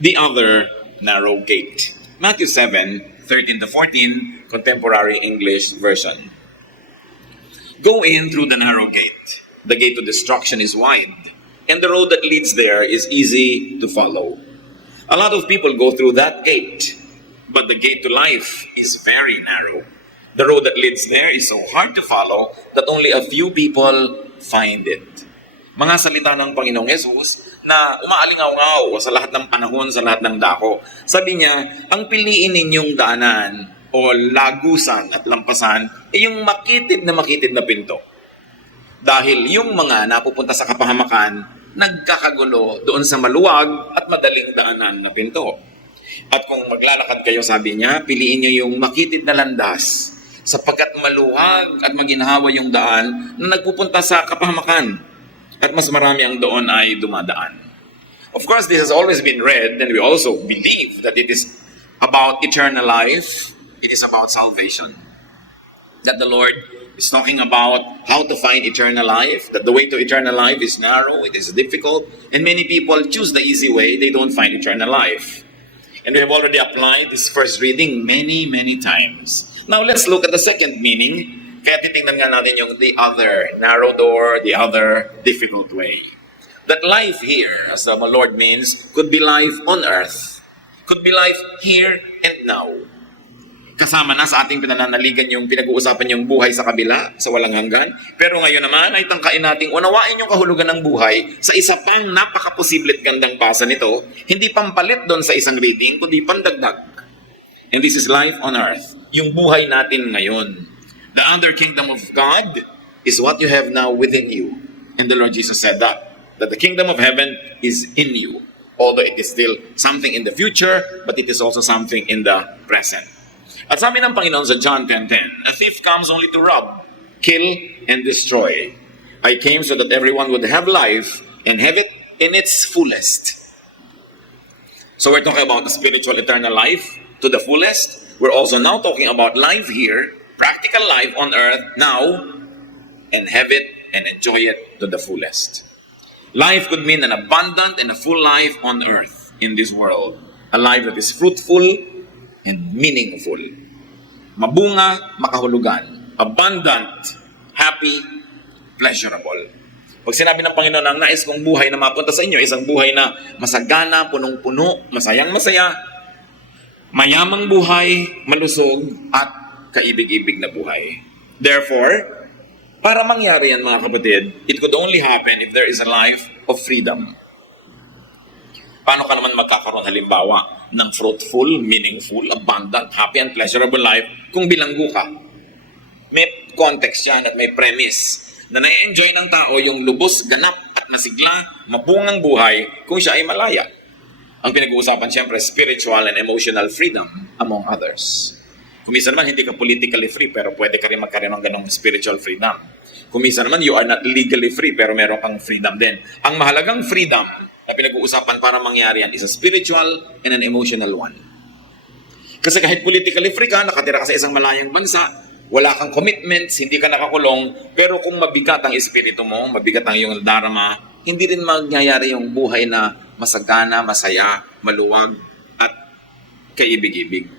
the other narrow gate. Matthew 7:13 to 14, Contemporary English Version. Go in through the narrow gate. The gate to destruction is wide, and the road that leads there is easy to follow. A lot of people go through that gate, but the gate to life is very narrow. The road that leads there is so hard to follow that only a few people find it. Mga salita ng Panginoong Yesus na umaalingaw-ngaw sa lahat ng panahon, sa lahat ng dako. Sabi niya, ang piliin ninyong daanan o lagusan at lampasan ay yung makitid na pinto. Dahil yung mga napupunta sa kapahamakan, nagkakagulo doon sa maluwag at madaling daanan na pinto. At kung maglalakad kayo, sabi niya, piliin niyo yung makitid na landas sapagkat maluwag at maginhawa yung daan na nagpupunta sa kapahamakan. At mas marami ang doon ay dumadaan. Of course, this has always been read, and we also believe that it is about eternal life. It is about salvation. That the Lord is talking about how to find eternal life, that the way to eternal life is narrow, it is difficult, and many people choose the easy way, they don't find eternal life. And we have already applied this first reading many times. Now let's look at the second meaning. Kaya titingnan nga natin yung the other narrow door, the other difficult way. That life here, as the Lord means, could be life on earth. Could be life here and now. Kasama na sa ating pinananaligan yung pinag-uusapan yung buhay sa kabila, sa walang hanggan. Pero ngayon naman ay tangkain nating unawain yung kahulugan ng buhay sa isa pang napaka-posible at gandang basa nito, hindi pampalit doon sa isang reading, kundi pandagdag. And this is life on earth. Yung buhay natin ngayon. The other kingdom of God is what you have now within you. And the Lord Jesus said that the kingdom of heaven is in you. Although it is still something in the future, but it is also something in the present. At sabi ng Panginoon sa John 10:10, a thief comes only to rob, kill, and destroy. I came so that everyone would have life and have it in its fullest. So we're talking about the spiritual eternal life to the fullest. We're also now talking about life here, practical life on earth now, and have it and enjoy it to the fullest. Life could mean an abundant and a full life on earth in this world. A life that is fruitful and meaningful. Mabunga, makahulugan. Abundant, happy, pleasurable. Pag sinabi ng Panginoon, ang nais kong buhay na mapunta sa inyo, isang buhay na masagana, punong-puno, masayang-masaya, mayamang buhay, malusog, at kaibig-ibig na buhay. Therefore, para mangyari yan mga kapatid, it could only happen if there is a life of freedom. Paano ka naman magkakaroon halimbawa ng fruitful, meaningful, abundant, happy and pleasurable life kung bilanggo ka? May context yan at may premise na na-enjoy ng tao yung lubos, ganap at nasigla, mabungang buhay kung siya ay malaya. Ang pinag-uusapan siyempre, spiritual and emotional freedom among others. Kung minsan naman, hindi ka politically free, pero pwede ka rin magkaroon ng ganong spiritual freedom. Kung minsan naman, you are not legally free, pero meron kang freedom din. Ang mahalagang freedom na pinag-uusapan para mangyari yan is a spiritual and an emotional one. Kasi kahit politically free ka, nakatira ka sa isang malayang bansa, wala kang commitments, hindi ka nakakulong, pero kung mabigat ang espiritu mo, mabigat ang iyong darama, hindi rin mangyayari yung buhay na masagana, masaya, maluwag, at kaibig-ibig.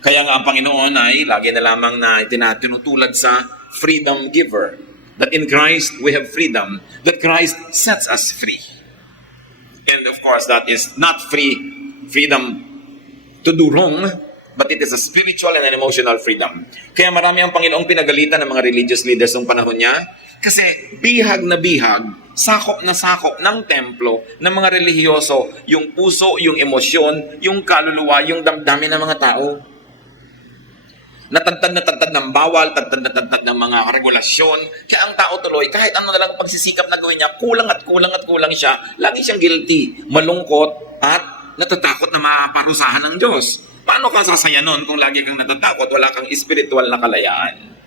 Kaya nga ang Panginoon ay lagi na lamang na tinutulad sa freedom giver. That in Christ we have freedom. That Christ sets us free. And of course, that is not freedom to do wrong, but it is a spiritual and an emotional freedom. Kaya marami ang Panginoong pinagalitan ng mga religious leaders ng panahon niya kasi bihag na bihag, sakop na sakop ng templo ng mga relihiyoso, yung puso, yung emosyon, yung kaluluwa, yung damdamin ng mga tao. Natantad ng bawal, natantad ng mga regulasyon. Kaya ang tao tuloy, kahit ano na lang pagsisikap na gawin niya, kulang siya, lagi siyang guilty, malungkot, at natatakot na maparusahan ng Diyos. Paano ka sasaya nun kung lagi kang natatakot, wala kang spiritual na kalayaan?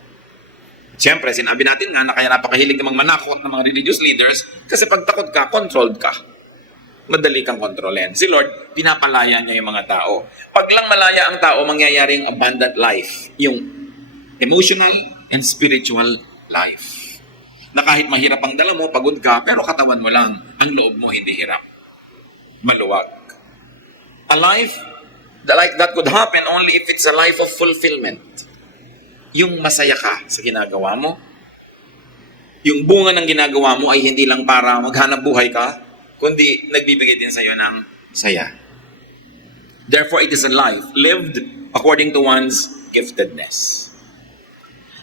Siyempre, sinabi natin nga na kaya napakahilig namang manakot ng mga religious leaders kasi pag takot ka, controlled ka. Madali kang kontrolin. Si Lord, pinapalaya niya yung mga tao. Pag lang malaya ang tao, mangyayari yung abundant life. Yung emotional and spiritual life. Na kahit mahirap ang dala mo, pagod ka, pero katawan mo lang. Ang loob mo hindi hirap. Maluwag. A life like that could happen only if it's a life of fulfillment. Yung masaya ka sa ginagawa mo. Yung bunga ng ginagawa mo ay hindi lang para maghanap buhay ka, kundi nagbibigay din sa iyo ng saya. Therefore, it is a life lived according to one's giftedness.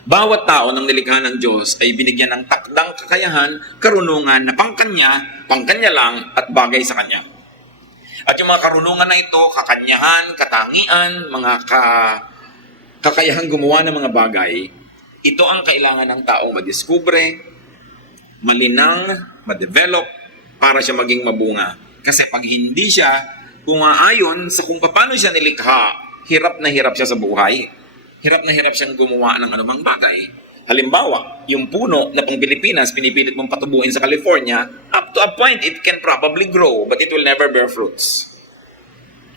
Bawat tao ng nilikha ng Diyos ay binigyan ng takdang kakayahan, karunungan na pangkanya lang at bagay sa Kanya. At yung mga karunungan na ito, kakanyahan, katangian, kakayahang gumawa ng mga bagay, ito ang kailangan ng taong madiskubre, malinang, madevelop, para siya maging mabunga. Kasi pag hindi siya umaayon sa kung paano siya nilikha, hirap na hirap siya sa buhay. Hirap na hirap siyang gumawa ng anumang bagay. Halimbawa, yung puno na pang Pilipinas, pinipilit mong patubuin sa California, up to a point, it can probably grow, but it will never bear fruits.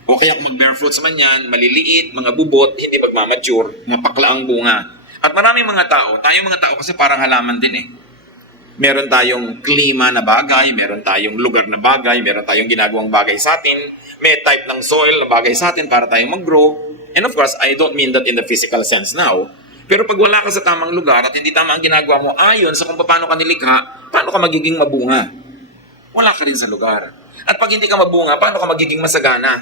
O kaya kung mag-bear fruits man yan, maliliit, mga bubot, hindi magmamature, mapakla ang bunga. At maraming mga tao kasi parang halaman din eh. Meron tayong klima na bagay, meron tayong lugar na bagay, meron tayong ginagawang bagay sa atin, may type ng soil na bagay sa atin para tayong mag-grow. And of course, I don't mean that in the physical sense now. Pero pag wala ka sa tamang lugar at hindi tama ang ginagawa mo ayon sa kung paano ka nilikha, paano ka magiging mabunga? Wala ka rin sa lugar. At pag hindi ka mabunga, paano ka magiging masagana?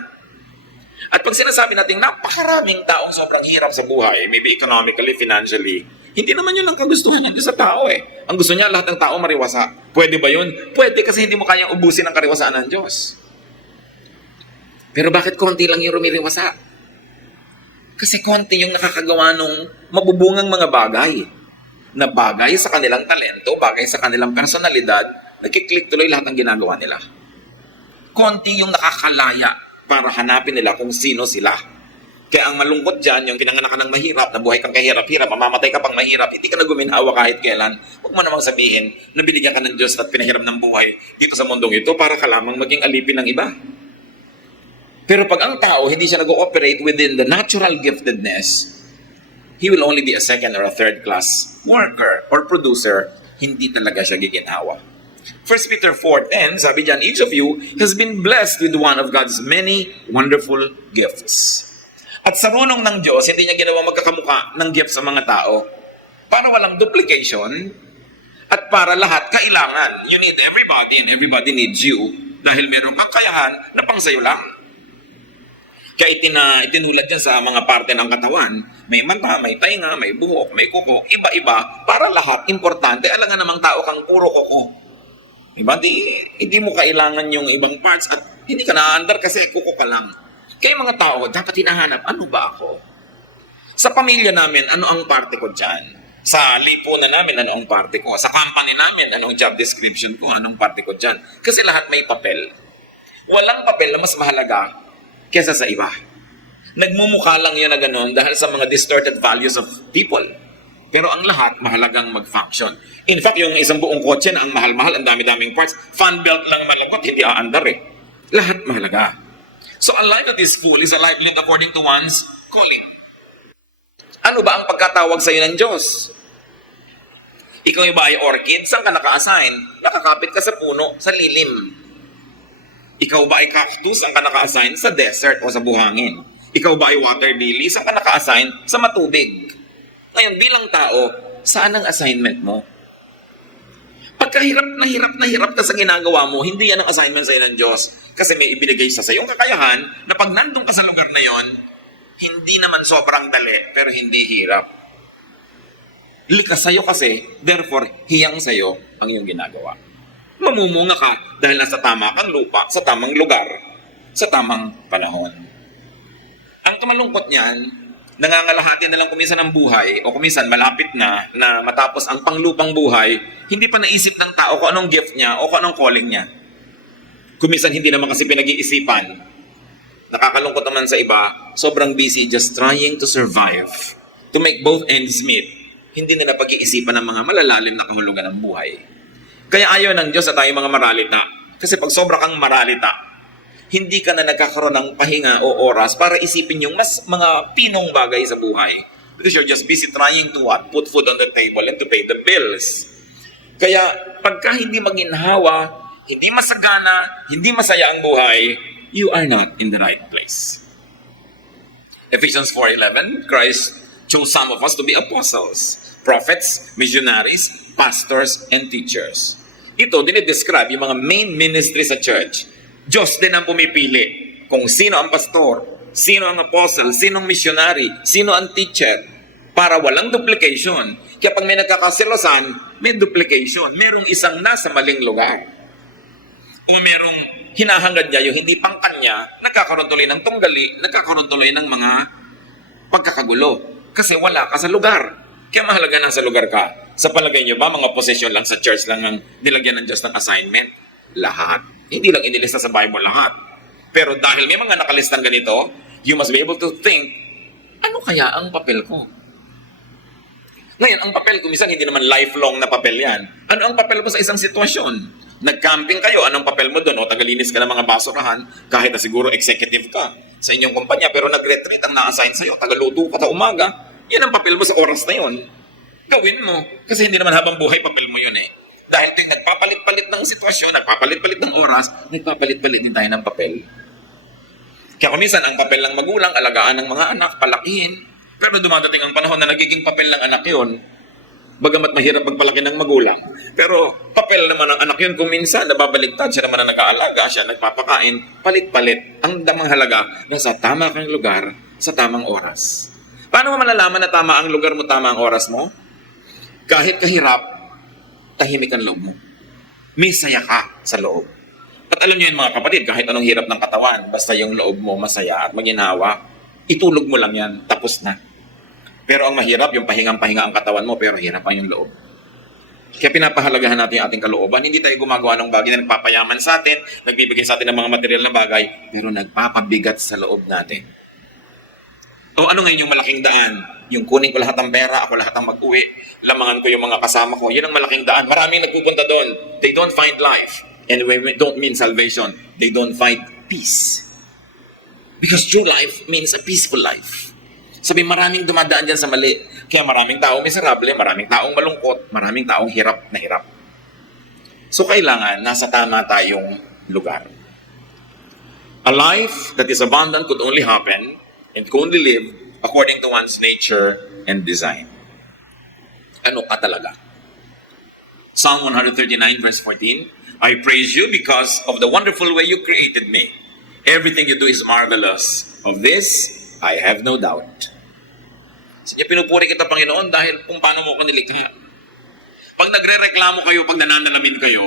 At pag sinasabi natin napakaraming taong sobrang hirap sa buhay, maybe economically, financially, hindi naman yun ang kagustuhan natin sa tao eh. Ang gusto niya, lahat ng tao mariwasa. Pwede ba yun? Pwede kasi hindi mo kayang ubusin ang kariwasaan ng Diyos. Pero bakit konti lang yung rumiriwasa? Kasi konti yung nakakagawa ng mabubungang mga bagay. Na bagay sa kanilang talento, bagay sa kanilang personalidad, nagkiklik tuloy lahat ng ginagawa nila. Konti yung nakakalaya para hanapin nila kung sino sila. Kaya ang malungkot dyan, yung pinanganak ka ng mahirap, nabuhay kang kahirap-hirap, mamamatay ka pang mahirap, hindi ka na guminhawa kahit kailan. Huwag mo namang sabihin na binigyan ka ng Diyos at pinahiram ng buhay dito sa mundong ito para ka lamang maging alipin ng iba. Pero pag ang tao hindi siya nag-ooperate within the natural giftedness, he will only be a second or a third class worker or producer. Hindi talaga siya giginhawa. 1 Peter 4:10, sabi dyan, each of you has been blessed with one of God's many wonderful gifts. At sa runong ng Diyos, hindi niya ginawa magkakamuka ng gift sa mga tao para walang duplication at para lahat kailangan. You need everybody and everybody needs you dahil meron kang kayahan na pang sayo lang. Kaya itinulad dyan sa mga parte ng katawan. May mata, may tainga, may buhok, may kuko, iba-iba para lahat importante. Alam nga namang tao kang puro kuko. Diba? Hindi mo kailangan yung ibang parts at hindi ka na-under kasi kuko ka lang. Kaya mga tao, dapat hinahanap, ano ba ako? Sa pamilya namin, ano ang parte ko dyan? Sa lipunan namin, ano ang parte ko? Sa company namin, ano ang job description ko? Anong parte ko dyan? Kasi lahat may papel. Walang papel na mas mahalaga kesa sa iba. Nagmumukha lang yun na gano'n dahil sa mga distorted values of people. Pero ang lahat, mahalagang mag-function. In fact, yung isang buong kotse na ang mahal-mahal, ang dami-daming parts, fan belt lang malagot, hindi aandar eh. Lahat mahalaga. So a life that is full is a life lived according to one's calling. Ano ba ang pagkatawag sa iyo ng Diyos? Ikaw ba ay orchid? Saan ka naka-assign? Nakakapit ka sa puno, sa lilim. Ikaw ba ay cactus? Saan ka naka-assign? Sa desert o sa buhangin. Ikaw ba ay water lily? Saan ka naka-assign? Sa matubig. Ngayon, bilang tao, saan ang assignment mo? Pagkahirap na hirap ka sa ginagawa mo, hindi yan ang assignment sa iyo ng Diyos. Kasi may ibinigay sa sayong kakayahan na pag nandun ka sa lugar na yon, hindi naman sobrang dali, pero hindi hirap. Likas sa'yo kasi, therefore, hiyang sa'yo ang iyong ginagawa. Mamumunga ka dahil nasa tama kang lupa, sa tamang lugar, sa tamang panahon. Ang kamalungkot niyan, nangangalahati na lang kuminsan ng buhay o kuminsan malapit na matapos ang panglupang buhay, hindi pa naisip ng tao kung anong gift niya o kung anong calling niya. Kuminsan hindi naman kasi pinag-iisipan. Nakakalungkot naman sa iba, sobrang busy just trying to survive, to make both ends meet. Hindi nila pag-iisipan ng mga malalalim na kahulugan ng buhay. Kaya ayaw ng Diyos na tayo mga maralita. Kasi pag sobra kang maralita, hindi ka na nagkakaroon ng pahinga o oras para isipin yung mas mga pinong bagay sa buhay. Because you're just busy trying to what? Put food on the table and to pay the bills. Kaya pagka hindi maginhawa, hindi masagana, hindi masaya ang buhay, you are not in the right place. Ephesians 4:11, Christ chose some of us to be apostles, prophets, missionaries, pastors, and teachers. Ito, dinidescribe yung mga main ministry sa church. Diyos din ang pumipili kung sino ang pastor, sino ang apostle, sino ang missionary, sino ang teacher, para walang duplication. Kaya pag may nagkakasilosan, may duplication. Merong isang nasa maling lugar. O merong hinahangad niya yung hindi pangkanya, nagkakaroon tuloy ng tunggali, nagkakaroon tuloy ng mga pagkakagulo. Kasi wala ka sa lugar. Kaya mahalaga na sa lugar ka. Sa palagay niyo ba, mga posisyon lang sa church lang ang nilagyan ng Diyos ng assignment? Lahat. Hindi lang inilista sa Bible lahat. Pero dahil may mga nakalistang ganito, you must be able to think, ano kaya ang papel ko? Ngayon, ang papel ko, minsan hindi naman lifelong na papel yan. Ano ang papel mo sa isang sitwasyon? Nag-camping kayo, anong papel mo doon? O tagalinis ka ng mga basurahan, kahit na siguro executive ka sa inyong kumpanya, pero nag-retreat ang na-assign sa'yo, tagaluto ka sa umaga, yan ang papel mo sa oras na yun. Gawin mo. Kasi hindi naman habang buhay papel mo yun eh. Dahil tuwing nagpapalit-palit ng sitwasyon, nagpapalit-palit ng oras, nagpapalit-palit din tayo ng papel. Kaya kung minsan, ang papel ng magulang, alagaan ng mga anak, palakihin. Pero dumadating ang panahon na nagiging papel ng anak yun, bagamat mahirap magpalaki ng magulang. Pero papel naman ng anak yun, kung minsan nababaligtad, siya naman na nag-aalaga, siya nagpapakain, palit-palit. Ang damang halaga na sa tama kang lugar, sa tamang oras. Paano mo malalaman na tama ang lugar mo, tama ang oras mo? Kahit kahirap, tahimik ang loob mo. May saya ka sa loob. At alam niyo yun mga kapatid, kahit anong hirap ng katawan, basta yung loob mo masaya at maginhawa, itulog mo lang yan, tapos na. Pero ang mahirap, yung pahingang-pahinga ang katawan mo, pero hirap ang yung loob. Kaya pinapahalagahan natin yung ating kalooban. Hindi tayo gumagawa ng bagay na nagpapayaman sa atin, nagbibigay sa atin ng mga material na bagay, pero nagpapabigat sa loob natin. O ano ngayon yung malaking daan? Yung kunin ko lahat ng pera, ako lahat ang mag-uwi, lamangan ko yung mga kasama ko, yun ang malaking daan. Maraming nagpupunta doon. They don't find life. And we don't mean salvation. They don't find peace. Because true life means a peaceful life. Sabi, maraming dumadaan dyan sa mali. Kaya maraming taong miserable, maraming taong malungkot, maraming taong hirap na hirap. So kailangan, nasa tama tayong lugar. A life that is abundant could only happen and could only live according to one's nature and design. Ano ka talaga? Psalm 139 verse 14, I praise you because of the wonderful way you created me. Everything you do is marvelous. Of this, I have no doubt. Sige, pinupuri kita, Panginoon, dahil kung paano mo ko nilikha. Pag nagre-reklamo kayo, pag nananalamin kayo,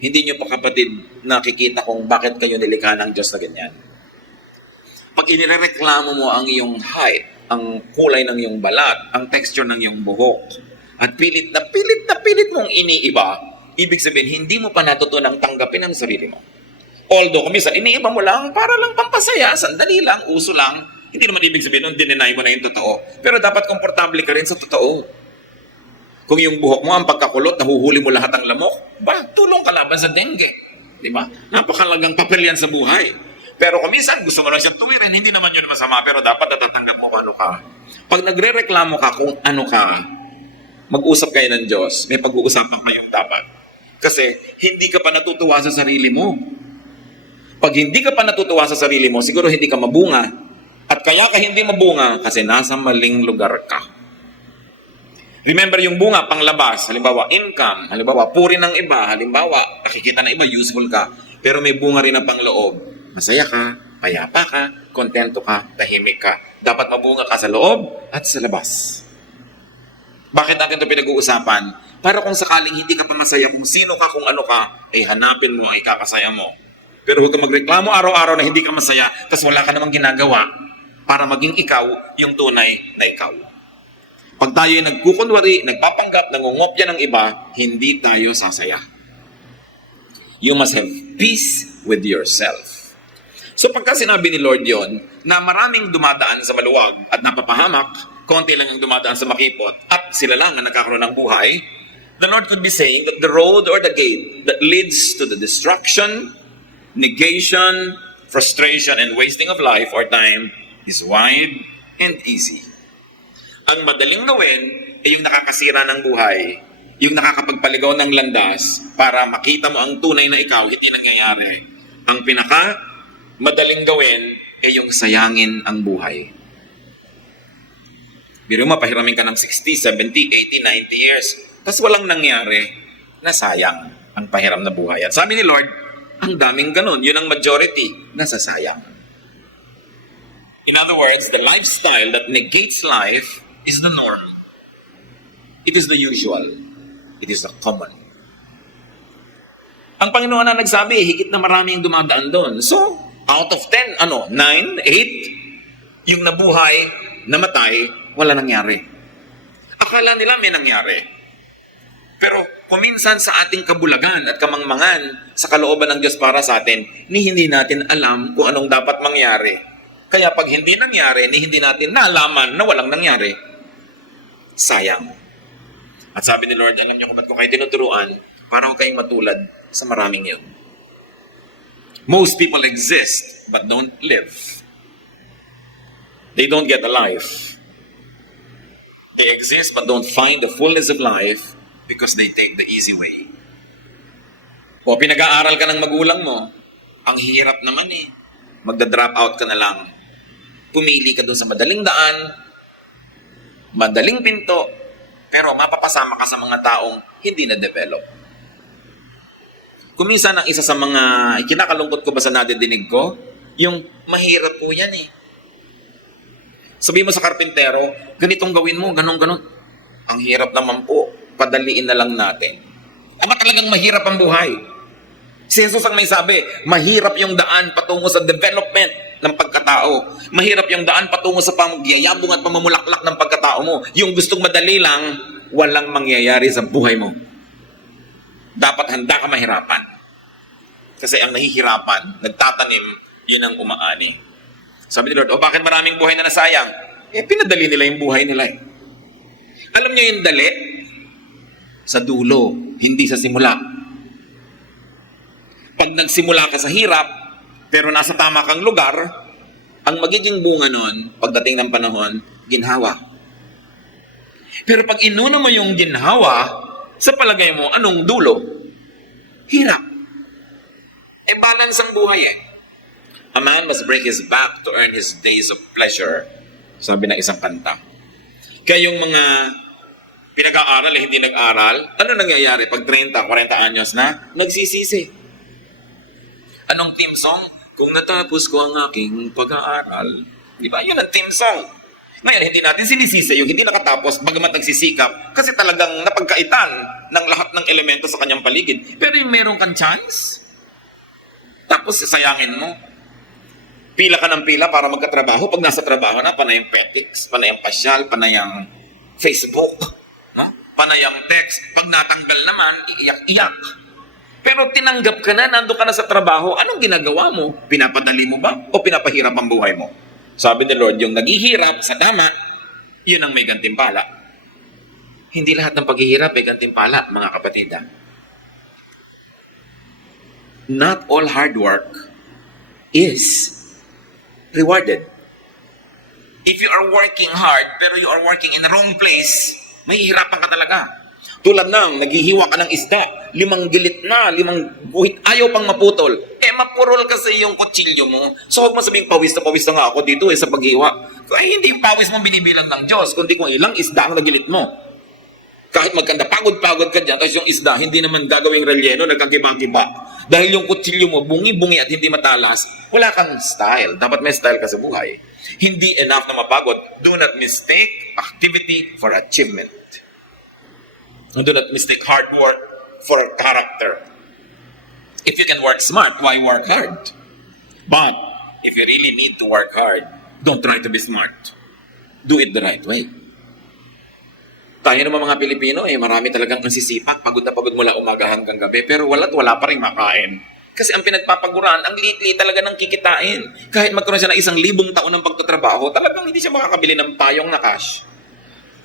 hindi nyo pa kapatid nakikita kung bakit kayo nilikha ng Diyos na ganyan. Pag inireklamo mo ang iyong height, ang kulay ng iyong balat, ang texture ng iyong buhok, at pilit na pilit mong iniiba, ibig sabihin, hindi mo pa natutunang tanggapin ang sarili mo. Although, kumisan, iniiba mo lang para lang pampasaya, sandali lang, uso lang. Hindi naman ibig sabihin, dininay mo na yung totoo. Pero dapat komportable ka rin sa totoo. Kung yung buhok mo, ang pagkakulot, nahuhuli mo lahat ng lamok, tulong ka laban sa dengue. Di ba? Napakalagang papel yan sa buhay. Pero kung minsan, gusto mo lang siyang tuwirin, hindi naman yun masama, pero dapat natatanggap mo kung ano ka. Pag nagre-reklamo ka kung ano ka, mag-usap kayo ng Diyos, may pag-uusapan kayong dapat. Kasi hindi ka pa natutuwa sa sarili mo. Pag hindi ka pa natutuwa sa sarili mo, siguro hindi ka mabunga. At kaya ka hindi mabunga kasi nasa maling lugar ka. Remember yung bunga, panglabas, halimbawa income, halimbawa puri ng iba, halimbawa nakikita ng iba, useful ka. Pero may bunga rin ang pangloob. Masaya ka, payapa ka, kontento ka, tahimik ka. Dapat mabunga ka sa loob at sa labas. Bakit natin ito pinag-uusapan? Para kung sakaling hindi ka pa masaya kung sino ka, kung ano ka, ay hanapin mo ang ikakasaya mo. Pero huwag ka magreklamo araw-araw na hindi ka masaya, tapos wala ka namang ginagawa para maging ikaw yung tunay na ikaw. Pag tayo ay nagkukunwari, nagpapanggap, nangungopya ng iba, hindi tayo sasaya. You must have peace with yourself. So pagka sinabi ni Lord yon na maraming dumadaan sa maluwag at napapahamak, konti lang ang dumadaan sa makipot, at sila lang ang nagkakaroon ng buhay, the Lord could be saying that the road or the gate that leads to the destruction, negation, frustration, and wasting of life or time is wide and easy. Ang madaling gawin ay yung nakakasira ng buhay, yung nakakapagpaligaw ng landas para makita mo ang tunay na ikaw, hindi nangyayari. Ang pinaka madaling gawin, yung sayangin ang buhay. Biro mo, pahiramin ka ng 60, 70, 80, 90 years. Tapos walang nangyari na sayang ang pahiram na buhay. At sabi ni Lord, ang daming ganun. Yun ang majority na sasayang. In other words, the lifestyle that negates life is the norm. It is the usual. It is the common. Ang Panginoon na nagsabi, higit na marami ang dumadaan doon. So, out of 10, 9, 8, yung nabuhay, namatay, wala nangyari. Akala nila may nangyari. Pero kuminsan sa ating kabulagan at kamangmangan sa kalooban ng Diyos para sa atin, hindi natin alam kung anong dapat mangyari. Kaya pag hindi nangyari, hindi natin nalaman na walang nangyari, sayang. At sabi ni Lord, alam niyo kung ba't ko kayo tinuturuan? Para huwag kayong matulad sa maraming yun. Most people exist but don't live. They don't get a life. They exist but don't find the fullness of life because they take the easy way. O pinag-aaral ka ng magulang mo, ang hirap naman eh. Magda-drop out ka na lang. Pumili ka dun sa madaling daan, madaling pinto, pero mapapasama ka sa mga taong hindi na-develop. Kuminsan ang isa sa mga kinakalungkot ko ba sa nadidinig ko, yung mahirap po yan eh. Sabihin mo sa karpintero, ganitong gawin mo, ganon. Ang hirap naman po, padaliin na lang natin. Aba talagang mahirap ang buhay. Si Jesus ang may sabi, mahirap yung daan patungo sa development ng pagkatao. Mahirap yung daan patungo sa pagyayabong at pamamulaklak ng pagkatao mo. Yung gustong madali lang, walang mangyayari sa buhay mo. Dapat handa ka mahirapan. Kasi ang nahihirapan, nagtatanim, yun ang umaani. Sabi ni Lord, bakit maraming buhay na nasayang? Pinadali nila yung buhay nila eh. Alam niyo yung dali? Sa dulo, hindi sa simula. Pag nagsimula ka sa hirap, pero nasa tama kang lugar, ang magiging bunga nun, pagdating ng panahon, ginhawa. Pero pag inuna mo yung ginhawa, sa palagay mo, anong dulo? Hirap. Balance ang buhay eh. A man must break his back to earn his days of pleasure. Sabi ng isang kanta. Kaya yung mga pinag-aaral hindi nag-aral, ano nangyayari pag 30, 40 anyos na? Nagsisisi. Anong team song? Kung natapos ko ang aking pag-aaral. Di ba? Yun ang team song. Ngayon, hindi natin sinisisi yung hindi nakatapos bagamat nagsisikap kasi talagang napagkaitan ng lahat ng elemento sa kanyang paligid. Pero yung meron kang chance, tapos sayangin mo. Pila ka ng pila para magkatrabaho. Pag nasa trabaho na, panay ang petics, panay ang pasyal, panay ang Facebook, no? Panay ang text. Pag natanggal naman, iiyak-iyak. Pero tinanggap ka na, nandun ka na sa trabaho, anong ginagawa mo? Pinapadali mo ba? O pinapahirap ang buhay mo? Sabi ni Lord, yung naghihirap sa tama, yun ang may gantimpala. Hindi lahat ng paghihirap may gantimpala, mga kapatid. Not all hard work is rewarded. If you are working hard, pero you are working in the wrong place, mahihirapan ka talaga. Tulad ng, naghihiwa ka ng isda, 5 gilit na, 5 guhit, ayaw pang maputol. Mapurol kasi yung kutsilyo mo. So, huwag mo sabihing pawis na nga ako dito sa paghiwa. Hindi yung pawis mo binibilang ng Diyos, kundi kung ilang isda ang nagilit mo. Kahit magkanda, pagod-pagod ka dyan, tapos yung isda, hindi naman gagawing relyeno, nagkagiba-giba. Dahil yung kutsilyo mo, bungi-bungi at hindi matalas, wala kang style. Dapat may style ka sa buhay. Hindi enough na mapagod. Do not mistake activity for achievement. Do not mistake hard work for character. If you can work smart, why work hard? But if you really need to work hard, don't try to be smart. Do it the right way. Tayo naman mga Pilipino, marami talagang nasisipat, pagod na pagod mula umaga hanggang gabi, pero wala pa rin makain. Kasi ang pinagpapaguran, ang liit-liit talaga ng kikitain. Kahit magkaroon siya ng 1,000 taon ng pagtatrabaho, talagang hindi siya makakabili ng payong na cash.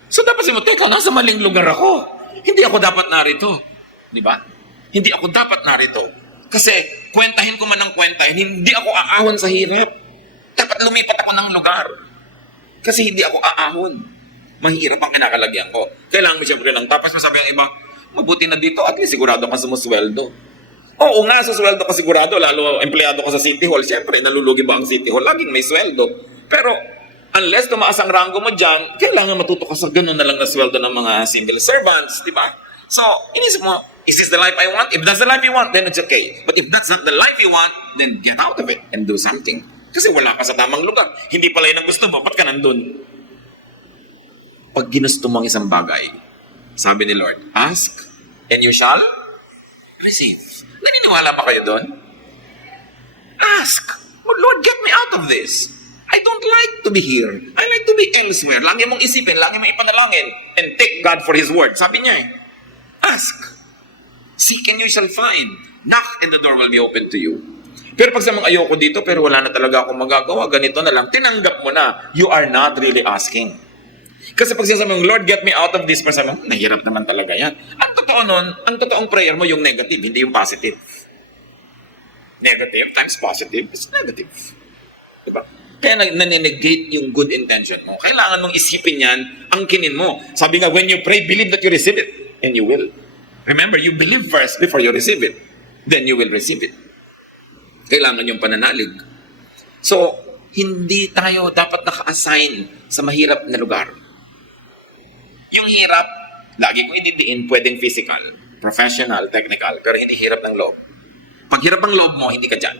So dapat sabi mo, teka, nasa maling lugar ako. Hindi ako dapat narito. Di ba? Hindi ako dapat narito. Kasi kwentahin ko man ng kwentahin, hindi ako aahon sa hirap. Dapat lumipat ako ng lugar. Kasi hindi ako aahon. Mahirap ang kinakalagyan ko. Kailangan mo siyempre ng tapos masabi ang iba, mabuti na dito, at least sigurado kang sumusweldo. O Oo nga, sa sweldo ka sigurado, lalo empleyado ka sa City Hall, siyempre, nalulugi ba ang City Hall? Laging may sweldo. Pero, unless tumaas ang ranggo mo dyan, kailangan matuto ka sa ganun na lang na sweldo ng mga single servants, di ba? So, inisip mo, is this the life I want? If that's the life you want, then it's okay. But if that's not the life you want, then get out of it and do something. Kasi wala ka sa tamang lugar. Hindi pala yun ang gusto mo, ba't ka nandun? Pag ginusto mo ang isang bagay, sabi ni Lord, ask and you shall receive. Naniniwala ba kayo doon? Ask. Oh, Lord, get me out of this. I don't like to be here. I like to be elsewhere. Lagi mong isipin, lagi mong ipanalangin, and take God for His word. Sabi niya ask. Seek and you shall find. Knock and the door will be open to you. Pero pag sa mga ayoko dito, pero wala na talaga akong magagawa, ganito na lang, tinanggap mo na, you are not really asking. Kasi pag sinasabi mong, Lord, get me out of this, pero sabi mo, nahirap naman talaga yan. Ang totoo nun, ang totoong prayer mo yung negative, hindi yung positive. Negative times positive is negative. Diba? Kaya nanenegate yung good intention mo. Kailangan mong isipin yan, angkinin mo. Sabi nga, when you pray, believe that you receive it. And you will. Remember, you believe first before you receive it. Then you will receive it. Kailangan yung pananalig. So, hindi tayo dapat naka-assign sa mahirap na lugar. Yung hirap, lagi ko ididiin, pwedeng physical, professional, technical, pero hindi hirap ng loob. Pag hirap ang loob mo, hindi ka dyan.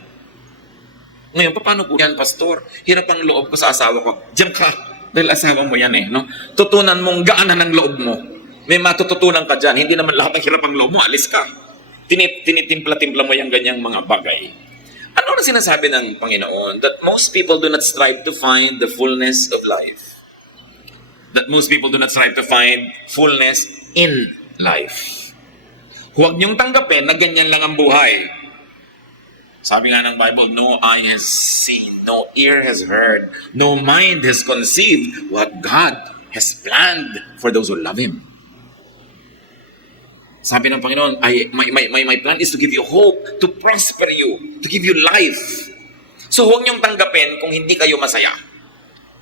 Ngayon, paano po yan, Pastor? Hirap ang loob ko sa asawa ko. Diyan ka, dahil asawa mo yan no? Tutunan mong gaanan ng loob mo. May matututunan ka dyan. Hindi naman lahat ng hirap ang loob mo, alis ka. Tinitimpla-timpla mo yung ganyang mga bagay. Ano na sinasabi ng Panginoon? That most people do not strive to find the fullness of life. That most people do not strive to find fullness in life. Huwag niyong tanggapin na ganyan lang ang buhay. Sabi nga ng Bible, no eye has seen, no ear has heard, no mind has conceived what God has planned for those who love Him. Sabi ng Panginoon, my plan is to give you hope, to prosper you, to give you life. So huwag niyong tanggapin kung hindi kayo masaya.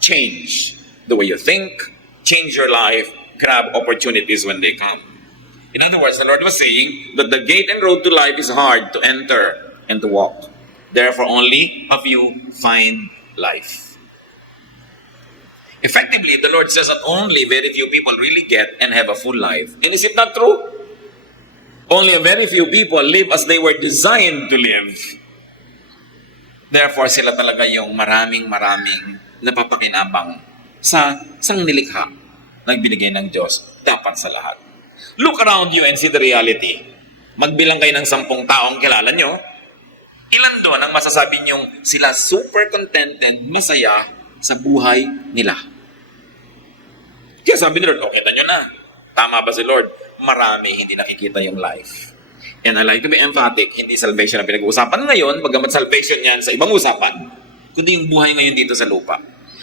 Change the way you think, change your life, grab opportunities when they come. In other words, the Lord was saying that the gate and road to life is hard to enter and to walk. Therefore, only a few find life. Effectively, the Lord says that only very few people really get and have a full life. And is it not true? Only a very few people live as they were designed to live. Therefore, sila talaga yung maraming napapakinabang sa nilikha na binigay ng Diyos dapat sa lahat. Look around you and see the reality. Magbilang kayo ng 10 taong kilala nyo. Ilan doon ang masasabi nyong sila super contented, masaya sa buhay nila? Kaya sabi ni Lord, okay, kita nyo na. Tama ba si Lord? Marami hindi nakikita yung life. And I like to be emphatic, hindi salvation ang pinag-uusapan ngayon, bagamat salvation yan sa ibang usapan, kundi yung buhay ngayon dito sa lupa.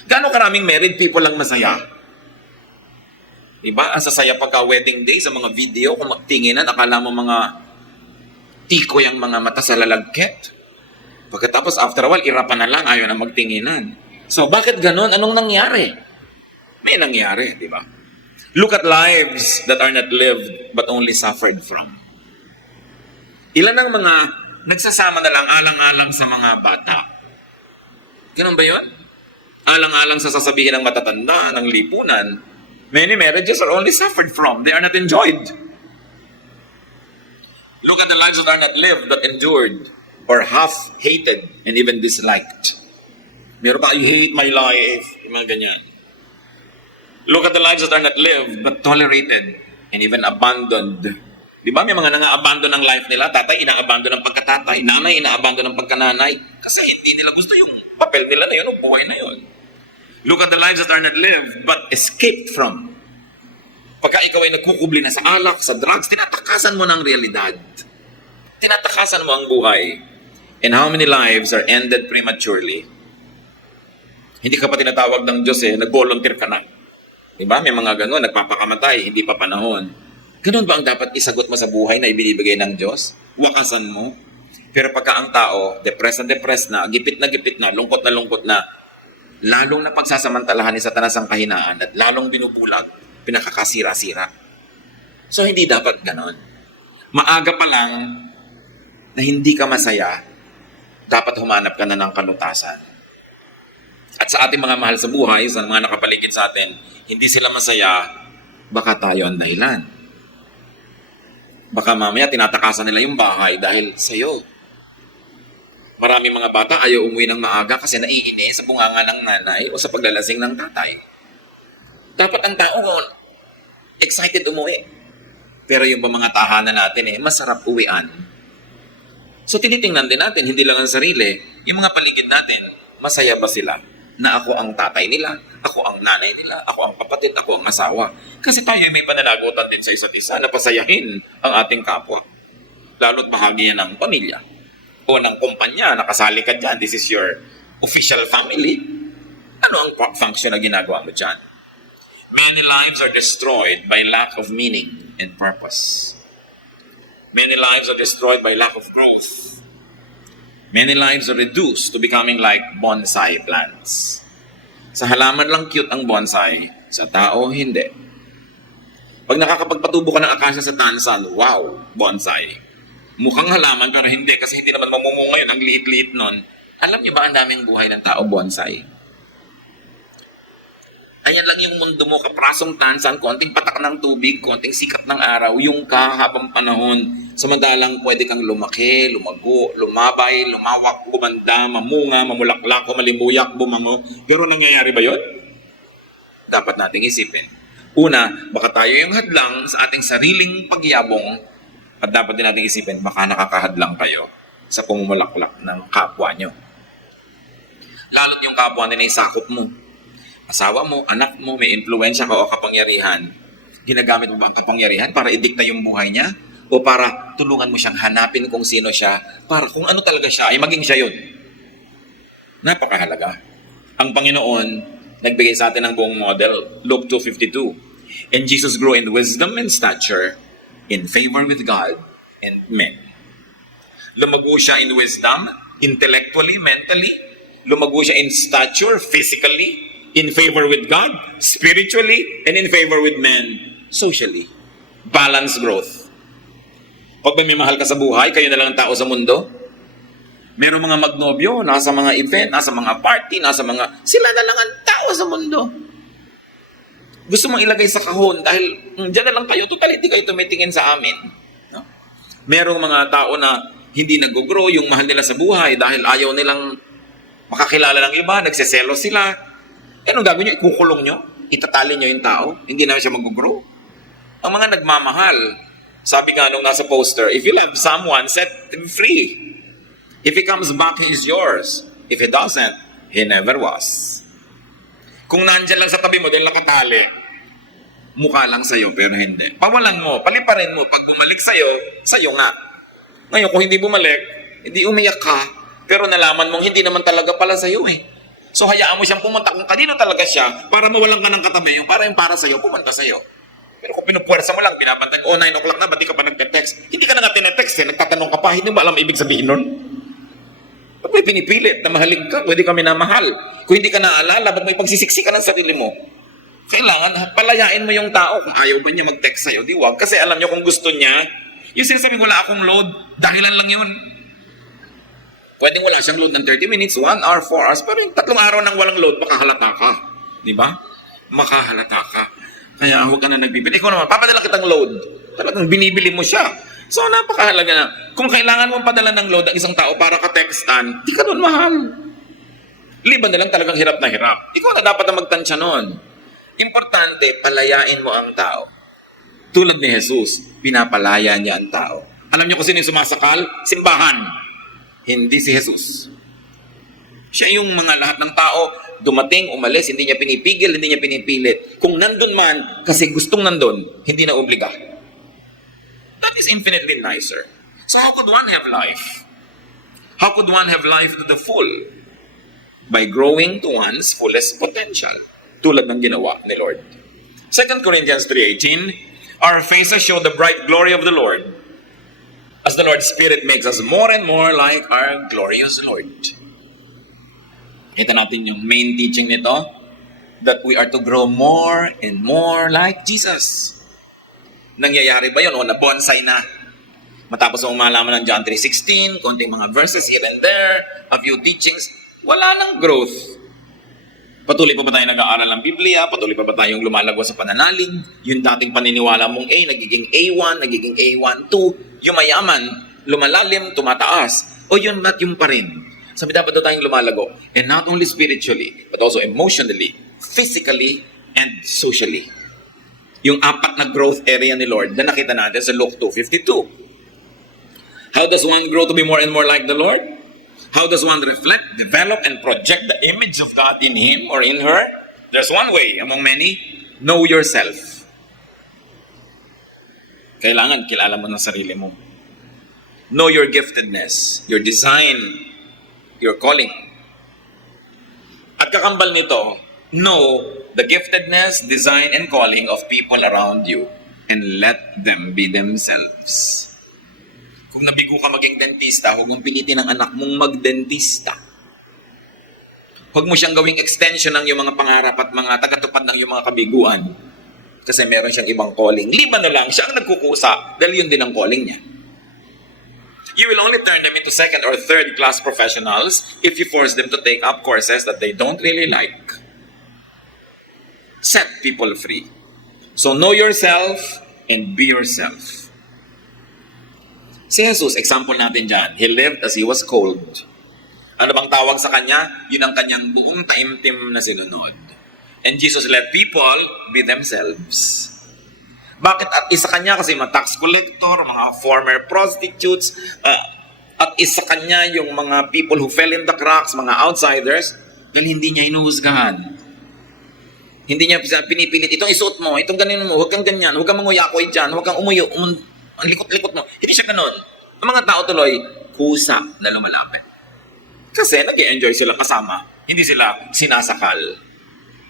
Gaano karaming married people lang masaya? Diba? Ang sasaya pagka-wedding day sa mga video, kung magtinginan, akala mo mga tiko yung mga mata sa lalagkit. Pagkatapos, after a while, irapan na lang, ayaw na magtinginan. So, bakit ganun? Anong nangyari? May nangyari, di ba? Look at lives that are not lived, but only suffered from. Ilan ang mga nagsasama na lang alang-alang sa mga bata? Ganun ba yun? Alang-alang sa sasabihin ng matatanda, ng lipunan. Many marriages are only suffered from. They are not enjoyed. Look at the lives that are not lived, but endured, or half-hated, and even disliked. Meron pa, I hate my life. Yung mga ganyan. Look at the lives that are not lived, but tolerated, and even abandoned. Di ba? May mga nang-abandon ng life nila. Tatay, ina-abandon ng pagkatatay. Nanay, ina-abandon ng pagkananay. Kasi hindi nila gusto yung papel nila na yun, o buhay na yun. Look at the lives that are not lived, but escaped from. Pagka ikaw ay nagkukubli na sa alak, sa drugs, tinatakasan mo ng realidad. Tinatakasan mo ang buhay. And how many lives are ended prematurely? Hindi ka pa tinatawag ng Diyos nag-volunteer ka na. Diba? May mga gano'n, nagpapakamatay, hindi pa panahon. Ganun ba ang dapat isagot mo sa buhay na ibinibigay ng Diyos? Wakasan mo? Pero pagka ang tao, depressed na, gipit na, lungkot na, lalong na pagsasamantalahan ni Satanas ang kahinaan at lalong binubulag, pinakakasira-sira. So, hindi dapat ganon. Maaga pa lang, na hindi ka masaya, dapat humanap ka na ng kalutasan. At sa ating mga mahal sa buhay, sa mga nakapaligid sa atin, hindi sila masaya, baka tayo ang dahilan. Baka mamaya tinatakasan nila yung bahay dahil sa'yo. Marami mga bata ayaw umuwi ng maaga kasi naiinis sa bunganga ng nanay o sa paglalasing ng tatay. Dapat ang tao excited umuwi. Pero yung mga tahanan natin masarap uwian. So tinitingnan din natin, hindi lang ang sarili, yung mga paligid natin, masaya ba sila? Na ako ang tatay nila, ako ang nanay nila, ako ang kapatid, ako ang asawa. Kasi tayo may pananagutan din sa isa't isa na pasayahin ang ating kapwa. Lalo't bahagi yan ng pamilya o ng kumpanya, nakasali ka dyan, this is your official family. Ano ang function na ginagawa mo dyan? Many lives are destroyed by lack of meaning and purpose. Many lives are destroyed by lack of growth. Many lives are reduced to becoming like bonsai plants. Sa halaman lang cute ang bonsai, sa tao hindi. Pag nakakapagpatubo ka ng akasya sa tansan, wow, bonsai. Mukhang halaman pero hindi kasi hindi naman mamumunga yun, ang liit-liit nun. Alam niyo ba ang daming buhay ng tao, bonsai? Ayan lang yung mundo mo, kaprasong tansan, konting patak ng tubig, konting sikat ng araw, yung kahabang panahon. Samantalang pwede kang lumaki, lumago, lumabay, lumawak, bumanda, mamunga, mamulaklak, malimuyak, bumango. Pero nangyayari ba yun? Dapat nating isipin. Una, baka tayo yung hadlang sa ating sariling pagyabong at dapat din nating isipin, baka nakakahadlang kayo sa pumumulaklak ng kapwa nyo. Lalo't yung kapwa nila ay sakop mo. Asawa mo, anak mo, may influensya ka o kapangyarihan. Ginagamit mo ba ang kapangyarihan para idikta yung buhay niya? O para tulungan mo siyang hanapin kung sino siya, para kung ano talaga siya, ay maging siya yun. Napakahalaga. Ang Panginoon, nagbigay sa atin ng buong model, Luke 2:52. And Jesus grew in wisdom and stature, in favor with God and men. Lumago siya in wisdom, intellectually, mentally. Lumago siya in stature, physically, in favor with God, spiritually, and in favor with men, socially. Balanced growth. Pag may mahal ka sa buhay, kayo na lang ang tao sa mundo. Merong mga magnobyo, nasa mga event, nasa mga party, sila na lang ang tao sa mundo. Gusto mong ilagay sa kahon dahil dyan na lang kayo, total hindi kayo tumitingin sa amin. No? Merong mga tao na hindi nag-grow yung mahal nila sa buhay dahil ayaw nilang makakilala ng iba, nagseselo sila. Anong gagawin nyo? Ikukulong nyo? Itatali nyo yung tao? Hindi na siya mag-grow? Ang mga nagmamahal, sabi nga nung nasa poster, if you love someone, set him free. If he comes back, he is yours. If he doesn't, he never was. Kung nandyan lang sa tabi mo, dahil nakatali, mukha lang sa'yo, pero hindi. Pawalan mo, paliparin mo. Pag bumalik sa'yo nga. Ngayon, kung hindi bumalik, hindi umiyak ka, pero nalaman mong hindi naman talaga pala sa'yo eh. So hayaan mo siyang pumunta kung kanino talaga siya para mawalan ka ng katabi yung para sa'yo, pumunta sa'yo. Pero kung pinupuwersa mo lang, binabantay, 9 o'clock na, ba't di ka pa nagte-text? Hindi ka na nga tinetext nagtatanong ka pa, hindi mo alam ibig sabihin nun? Ba't may pinipilit na mahalig ka? Pwede kami na mahal. Kung hindi ka naalala, ba't may pagsisiksi ka ng sarili mo? Kailangan, palayain mo yung tao kung ayaw ba niya mag-text sa'yo. Di wag. Kasi alam niyo kung gusto niya, yung sinasabi wala akong load, dahilan lang yun. Pwedeng wala siyang load ng 30 minutes, 1 hour, 4 hours, pero yung 3 araw nang walang load, makahalata ka. Di ba? Makahalata ka. Kaya huwag ka na nagbibili. Ikaw naman, papadala kitang load. Talagang binibili mo siya. So, napakahalaga na. Kung kailangan mong padala ng load ang isang tao para ka-textan, di ka doon mahal. Liban na lang talagang hirap na hirap. Ikaw na dapat na magtansya nun. Importante, palayain mo ang tao. Tulad ni Jesus, pinapalaya niya ang tao. Alam niyo kung sino yung sumasakal? Simbahan. Hindi si Jesus. Siya yung mga lahat ng tao, dumating, umalis, hindi niya pinipigil, hindi niya pinipilit. Kung nandun man, kasi gustong nandun, hindi na obliga. That is infinitely nicer. So how could one have life? How could one have life to the full? By growing to one's fullest potential. Tulad ng ginawa ni Lord. 2 Corinthians 3:18, our faces show the bright glory of the Lord, as the Lord's Spirit makes us more and more like our glorious Lord. Kita natin yung main teaching nito, that we are to grow more and more like Jesus. Nangyayari ba yun? O na-bonsai na? Matapos mo malaman ng John 3:16, konting mga verses here and there, a few teachings, wala nang growth. Patuloy pa ba tayo nag-aaral ng Biblia? Patuloy pa ba tayong lumalago sa pananalig? Yung dating paniniwala mong A, nagiging A1, nagiging A1, 2. Yung mayaman, lumalalim, tumataas. O yun ba't yung pa rin? Sabi dapat na tayong lumalago. And not only spiritually, but also emotionally, physically, and socially. Yung apat na growth area ni Lord na nakita natin sa Luke 2:52. How does one grow to be more and more like the Lord? How does one reflect, develop, and project the image of God in him or in her? There's one way among many. Know yourself. Kailangan kilala mo ng sarili mo. Know your giftedness, your design, your calling. At kakambal nito, know the giftedness, design, and calling of people around you and let them be themselves. Kung nabigo ka maging dentista, huwag mong pilitin ang anak mong magdentista. Huwag mo siyang gawing extension ng iyong mga pangarap at mga tagatupad ng iyong mga kabiguan. Kasi meron siyang ibang calling. Liban na lang, siya ang nagkukusa dahil yun din ang calling niya. You will only turn them into second or third class professionals if you force them to take up courses that they don't really like. Set people free. So know yourself and be yourself. Si Jesus, example natin dyan, he lived as he was called. Ano bang tawag sa kanya? Yun ang kanyang buong taimtim na sinunod. And Jesus let people be themselves. Bakit? At isa kanya kasi mga tax collector, mga former prostitutes, at isa kanya yung mga people who fell in the cracks, mga outsiders, dahil hindi niya inuhusgahan. Hindi niya pinipilit, itong isuot mo, itong ganyan mo, huwag kang ganyan, huwag kang manguyakoy dyan, huwag kang umuyo, ang likot-likot mo. Hindi siya ganun. Ang mga tao tuloy, kusa na lumalapit. Kasi nag-i-enjoy sila kasama. Hindi sila sinasakal.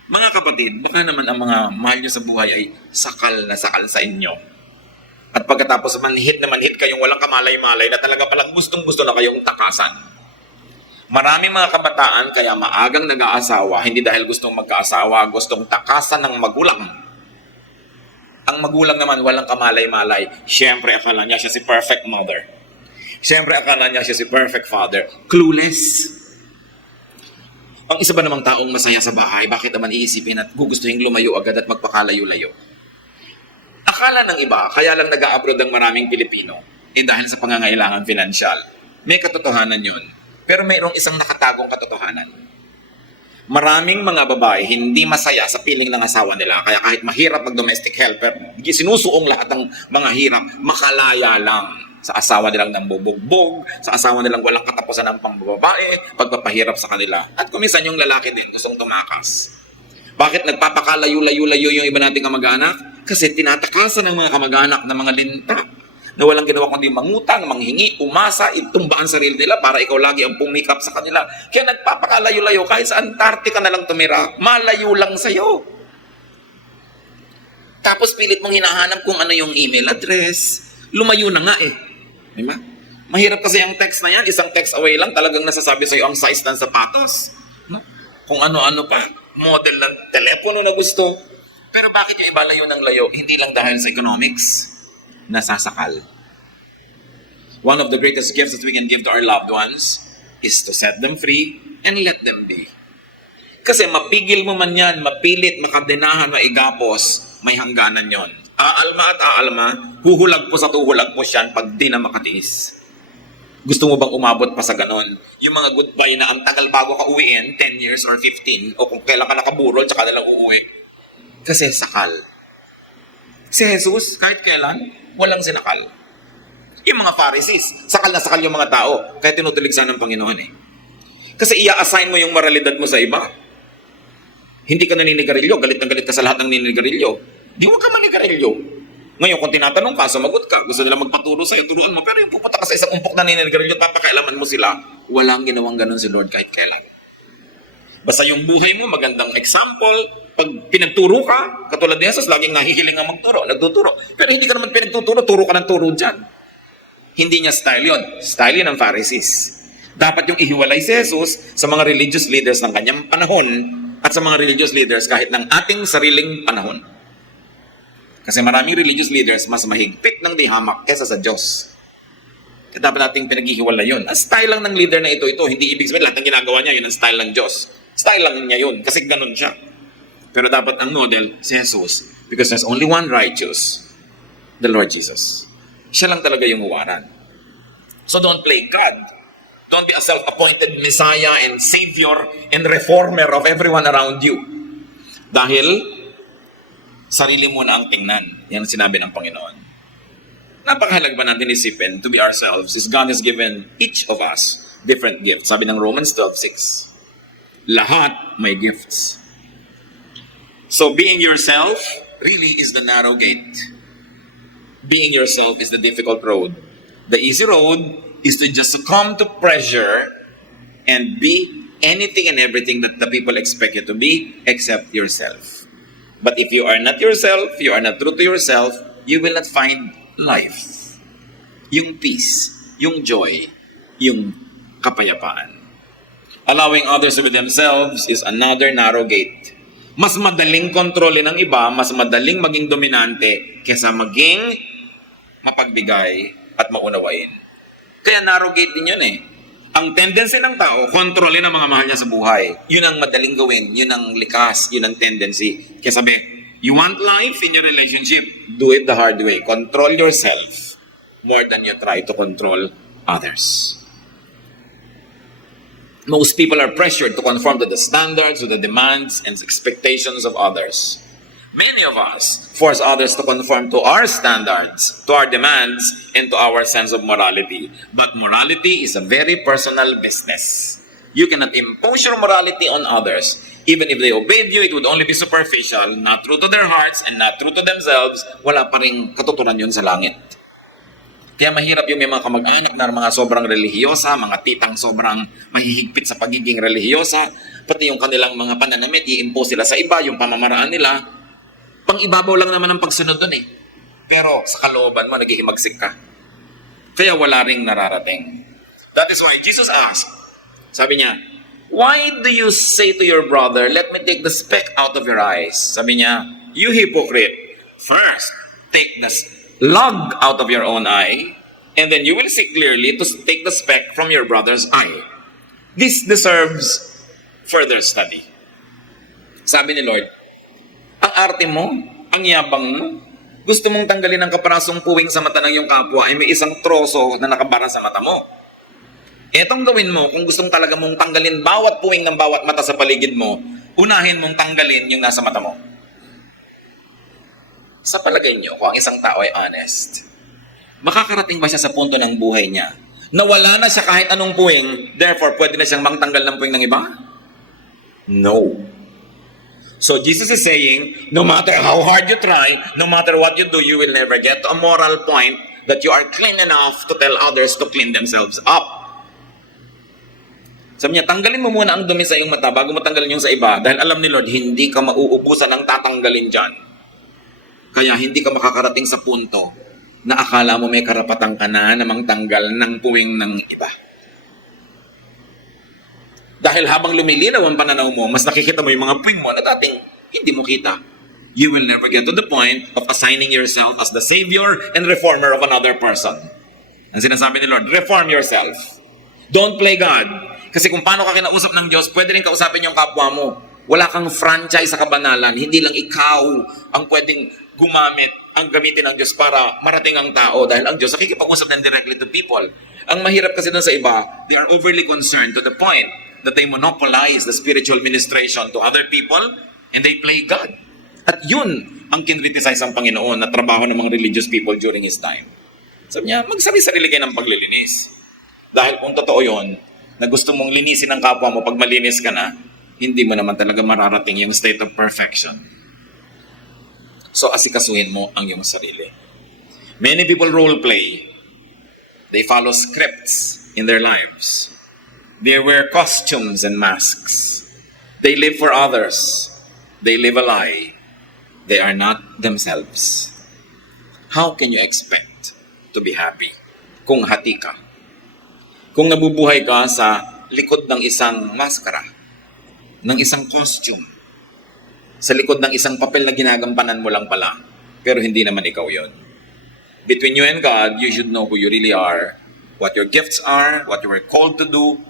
Mga kapatid, baka naman ang mga mahal nyo sa buhay ay sakal na sakal sa inyo. At pagkatapos manhid na manhid kayong walang kamalay-malay na talaga palang gustong-gusto na kayong takasan. Maraming mga kabataan kaya maagang nag-aasawa, hindi dahil gustong magkaasawa, gustong takasan ng magulang. Ang magulang naman walang kamalay-malay. Siyempre akala niya siya si perfect mother. Siyempre akala niya siya si perfect father. Clueless. Ang isa ba namang taong masaya sa bahay, bakit naman iisipin at gugustuhin lumayo agad at magpakalayo-layo? Akala ng iba, kaya lang nag-a-abroad ang maraming Pilipino, dahil sa pangangailangan financial. May katotohanan yun. Pero mayroong isang nakatagong katotohanan. Maraming mga babae hindi masaya sa piling ng asawa nila. Kaya kahit mahirap mag-domestic helper, sinusuong lahat ng mga hirap, makalaya lang sa asawa nilang nambubugbog, sa asawa nilang walang katapusan ng pambabae, pagpapahirap sa kanila. At kuminsan yung lalaki din gustong tumakas. Bakit nagpapakalayo-layo-layo yung iba nating kamag-anak? Kasi tinatakasan ng mga kamag-anak ng mga linta na walang ginawa kundi mangutang, manghingi, umasa, itumbaan sarili nila para ikaw lagi ang pumikap sa kanila. Kaya nagpapakalayo-layo kahit sa Antarctica na lang tumira, malayo lang sa'yo. Tapos pilit mong hinahanap kung ano yung email address. Lumayo na nga eh. Diba? Mahirap kasi ang text na yan, isang text away lang, talagang nasasabi sa'yo ang size ng sapatos. No? Kung ano-ano pa, model ng telepono na gusto. Pero bakit yung iba layo ng layo? Hindi lang dahil sa economics. Nasasakal. One of the greatest gifts that we can give to our loved ones is to set them free and let them be. Kasi mapigil mo man yan, mapilit, makadenahan, maigapos, may hangganan yon. Aalma at aalma, huhulagpos at huhulagpos yan pag di na makatiis. Gusto mo bang umabot pa sa ganon? Yung mga goodbye na ang tagal bago ka uwiin, 10 years or 15, o kung kailan ka nakaburol, tsaka nalang uuwi. Kasi sakal. Si Jesus, kahit kailan, walang sinakal. Yung mga Pharisees, sakal na sakal yung mga tao, kaya tinutuligsan ng Panginoon eh. Kasi i-assign mo yung moralidad mo sa iba. Hindi ka naninigarilyo, galit na galit ka sa lahat ng naninigarilyo. Di huwag ka manigarilyo. Ngayon, kung tinatanong ka, sumagot ka, gusto nila magpaturo sa'yo, turuan mo, pero yung pupunta ka sa isang umpok na naninigarilyo, papakailaman mo sila, walang ginawang ganun si Lord kahit kailan. Basta yung buhay mo, magandang example. Pag pinagturo ka, katulad ni Jesus, laging nahihiling ang magturo, nagtuturo. Pero hindi ka naman pinagtuturo, turo ka ng turo dyan. Hindi niya style yun. Style yun ng Pharisees. Dapat yung ihiwalay si Jesus sa mga religious leaders ng kanyang panahon at sa mga religious leaders kahit ng ating sariling panahon. Kasi maraming religious leaders mas mahigpit ng dihamak kesa sa Diyos. Kaya dapat nating pinaghihiwala yun. Ang style lang ng leader na ito, hindi ibig sabihin lahat ng ginagawa niya, yun ang style ng Diyos. Style lang niya yun, kasi ganun siya. Pero dapat ang model, si Jesus. Because there's only one righteous, the Lord Jesus. Siya lang talaga yung uwaran. So don't play God. Don't be a self-appointed Messiah and Savior and Reformer of everyone around you. Dahil, sarili mo na ang tingnan. Yan ang sinabi ng Panginoon. Napakahalaga ba natin isipin to be ourselves is God has given each of us different gifts. Sabi ng Romans 12:6. Lahat may gifts. So being yourself really is the narrow gate. Being yourself is the difficult road. The easy road is to just succumb to pressure and be anything and everything that the people expect you to be except yourself. But if you are not yourself, you are not true to yourself, you will not find life. Yung peace, yung joy, yung kapayapaan. Allowing others to be themselves is another narrow gate. Mas madaling kontrolin ng iba, mas madaling maging dominante kaysa maging mapagbigay at maunawain. Kaya narrow gate din yun eh. Ang tendency ng tao, kontrolin ang mga mahal niya sa buhay. Yun ang madaling gawin, yun ang likas, yun ang tendency. Kaya sabi, you want life in your relationship, do it the hard way. Control yourself more than you try to control others. Most people are pressured to conform to the standards, to the demands, and expectations of others. Many of us force others to conform to our standards, to our demands, and to our sense of morality. But morality is a very personal business. You cannot impose your morality on others. Even if they obeyed you, it would only be superficial, not true to their hearts, and not true to themselves. Wala pa rin katuturan yun sa langit. Kaya mahirap yung may mga kamag-anak na mga sobrang relihiyosa, mga titang sobrang mahihigpit sa pagiging relihiyosa, pati yung kanilang mga pananamit, i-impose sila sa iba, yung pamamaraan nila. Pang-ibabaw lang naman ang pagsunod dun eh. Pero sa kalooban mo, naghihimagsik ka. Kaya wala ring nararating. That is why Jesus asked, sabi niya, why do you say to your brother, let me take the speck out of your eyes? Sabi niya, you hypocrite, first, take the log out of your own eye, and then you will see clearly to take the speck from your brother's eye. This deserves further study. Sabi ni Lord, ang arte mo, ang yabang mo, gusto mong tanggalin ang kaparasong puwing sa mata ng iyong kapwa ay may isang troso na nakabara sa mata mo. Etong gawin mo, kung gustong talaga mong tanggalin bawat puwing ng bawat mata sa paligid mo, unahin mong tanggalin yung nasa mata mo. Sa palagay niyo, kung ang isang tao ay honest, makakarating ba siya sa punto ng buhay niya na wala na siya kahit anong puwing, therefore pwede na siyang mangtanggal ng puwing ng iba? No. So Jesus is saying, no matter how hard you try, no matter what you do, you will never get to a moral point that you are clean enough to tell others to clean themselves up. Sabi niya, tanggalin mo muna ang dumi sa iyong mata bago mo tanggalin yung sa iba dahil alam ni Lord, hindi ka mauubusan ng tatanggalin dyan. Kaya hindi ka makakarating sa punto na akala mo may karapatan ka na namang tanggal ng puwing ng iba. Dahil habang lumilinaw ang pananaw mo, mas nakikita mo yung mga puwing mo na dating hindi mo kita. You will never get to the point of assigning yourself as the savior and reformer of another person. Ang sinasabi ni Lord, reform yourself. Don't play God. Kasi kung paano ka kinausap ng Diyos, pwede rin kausapin yung kapwa mo. Wala kang franchise sa kabanalan. Hindi lang ikaw ang pwedeng gumamit, ang gamitin ng Diyos para marating ang tao. Dahil ang Diyos nakikipag-usap ng directly to people. Ang mahirap kasi dun sa iba, they are overly concerned to the point that they monopolize the spiritual ministration to other people and they play God. At yun ang kinriticize ang Panginoon na trabaho ng mga religious people during His time. Sabi niya, magsari-sarili kayo ng paglilinis. Dahil kung totoo yun, na gusto mong linisin ang kapwa mo pag malinis ka na, hindi mo naman talaga mararating yung state of perfection. So asikasuhin mo ang iyong sarili. Many people role play. They follow scripts in their lives. They wear costumes and masks. They live for others. They live a lie. They are not themselves. How can you expect to be happy kung hati ka? Kung nabubuhay ka sa likod ng isang maskara, ng isang costume, sa likod ng isang papel na ginagampanan mo lang pala, pero hindi naman ikaw yon. Between you and God, you should know who you really are what your gifts are, what you were called to do,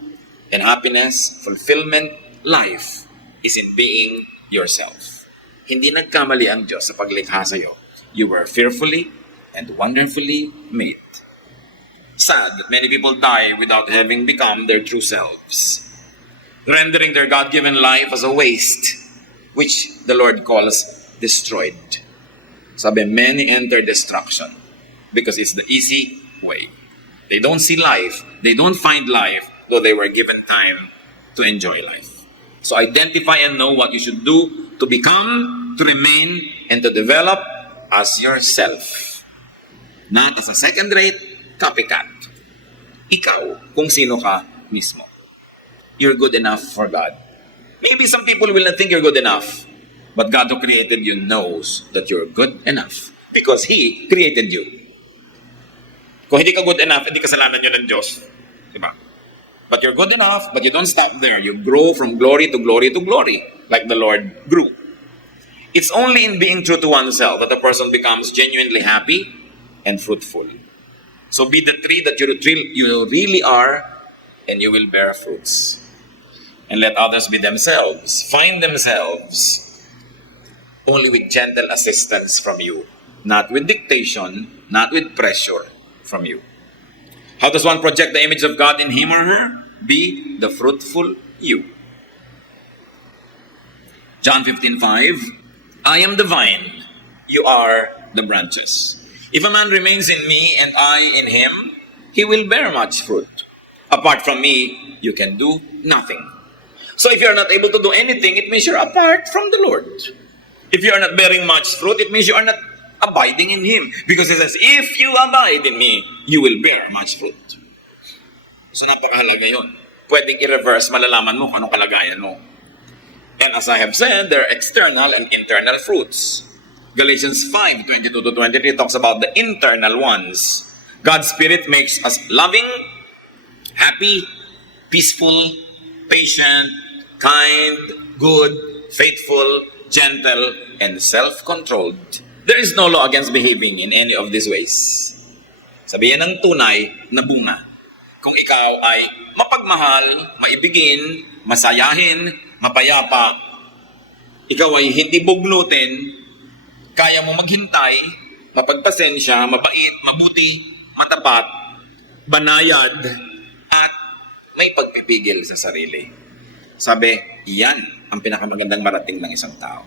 and happiness, fulfillment, life is in being yourself. Hindi nagkamali ang Diyos sa paglikha sa'yo. You were fearfully and wonderfully made. Sad that many people die without having become their true selves, rendering their God-given life as a waste, which the Lord calls destroyed. Sabi, many enter destruction because it's the easy way. They don't see life, they don't find life, though they were given time to enjoy life. So identify and know what you should do to become, to remain, and to develop as yourself. Not as a second-rate copycat. Ikaw, kung sino ka mismo. You're good enough for God. Maybe some people will not think you're good enough, but God who created you knows that you're good enough because He created you. Kung hindi ka good enough, hindi kasalanan yun ng Diyos. Diba? But you're good enough, but you don't stop there. You grow from glory to glory to glory, like the Lord grew. It's only in being true to oneself that a person becomes genuinely happy and fruitful. So be the tree that you really are, and you will bear fruits. And let others be themselves. Find themselves only with gentle assistance from you, not with dictation, not with pressure from you. How does one project the image of God in him or her? Be the fruitful you. John 15:5, I am the vine, you are the branches. If a man remains in me and I in him, he will bear much fruit. Apart from me, you can do nothing. So if you are not able to do anything, it means you're apart from the Lord. If you are not bearing much fruit, it means you are not abiding in Him. Because it says, if you abide in me, you will bear much fruit. So napakahalaga yun. Pwedeng i-reverse, malalaman mo kung anong kalagayan mo. And as I have said, there are external and internal fruits. Galatians 5:22-23 talks about the internal ones. God's Spirit makes us loving, happy, peaceful, patient, kind, good, faithful, gentle, and self-controlled. There is no law against behaving in any of these ways. Sabihin ng tunay na bunga. Kung ikaw ay mapagmahal, maibigin, masayahin, mapayapa, ikaw ay hindi bugnutin, kaya mo maghintay, mapagpasensya, mabait, mabuti, matapat, banayad, at may pagpipigil sa sarili. Sabi, iyan ang pinakamagandang marating ng isang tao.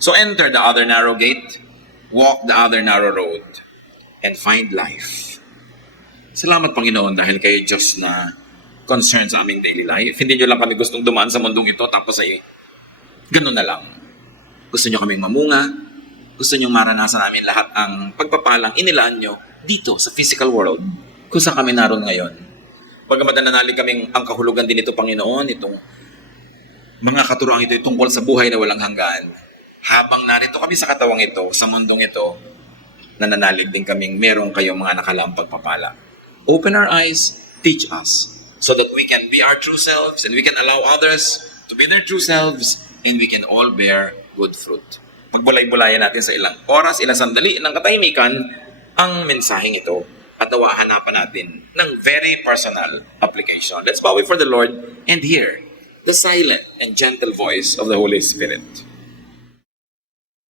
So enter the other narrow gate, walk the other narrow road, and find life. Salamat, Panginoon, dahil kayo Diyos na concerned sa aming daily life. Hindi nyo lang kami gustong dumaan sa mundong ito, tapos ay ganun na lang. Gusto nyo kaming mamunga, gusto nyo maranasan namin lahat ang pagpapalang inilaan nyo dito sa physical world, kung saan kami naroon ngayon. Bagamat nananalig kaming ang kahulugan din ito, Panginoon, itong mga katuroang ito tungkol sa buhay na walang hanggan. Habang narito kami sa katawang ito, sa mundong ito, nananalig din kaming merong kayong mga nakalaang pagpapala. Open our eyes, teach us, so that we can be our true selves and we can allow others to be their true selves and we can all bear good fruit. Pagbulay-bulayan natin sa ilang oras, ilang sandali ng katahimikan ang mensaheng ito at nawa hanapan natin ng very personal application. Let's bow before the Lord and hear the silent and gentle voice of the Holy Spirit.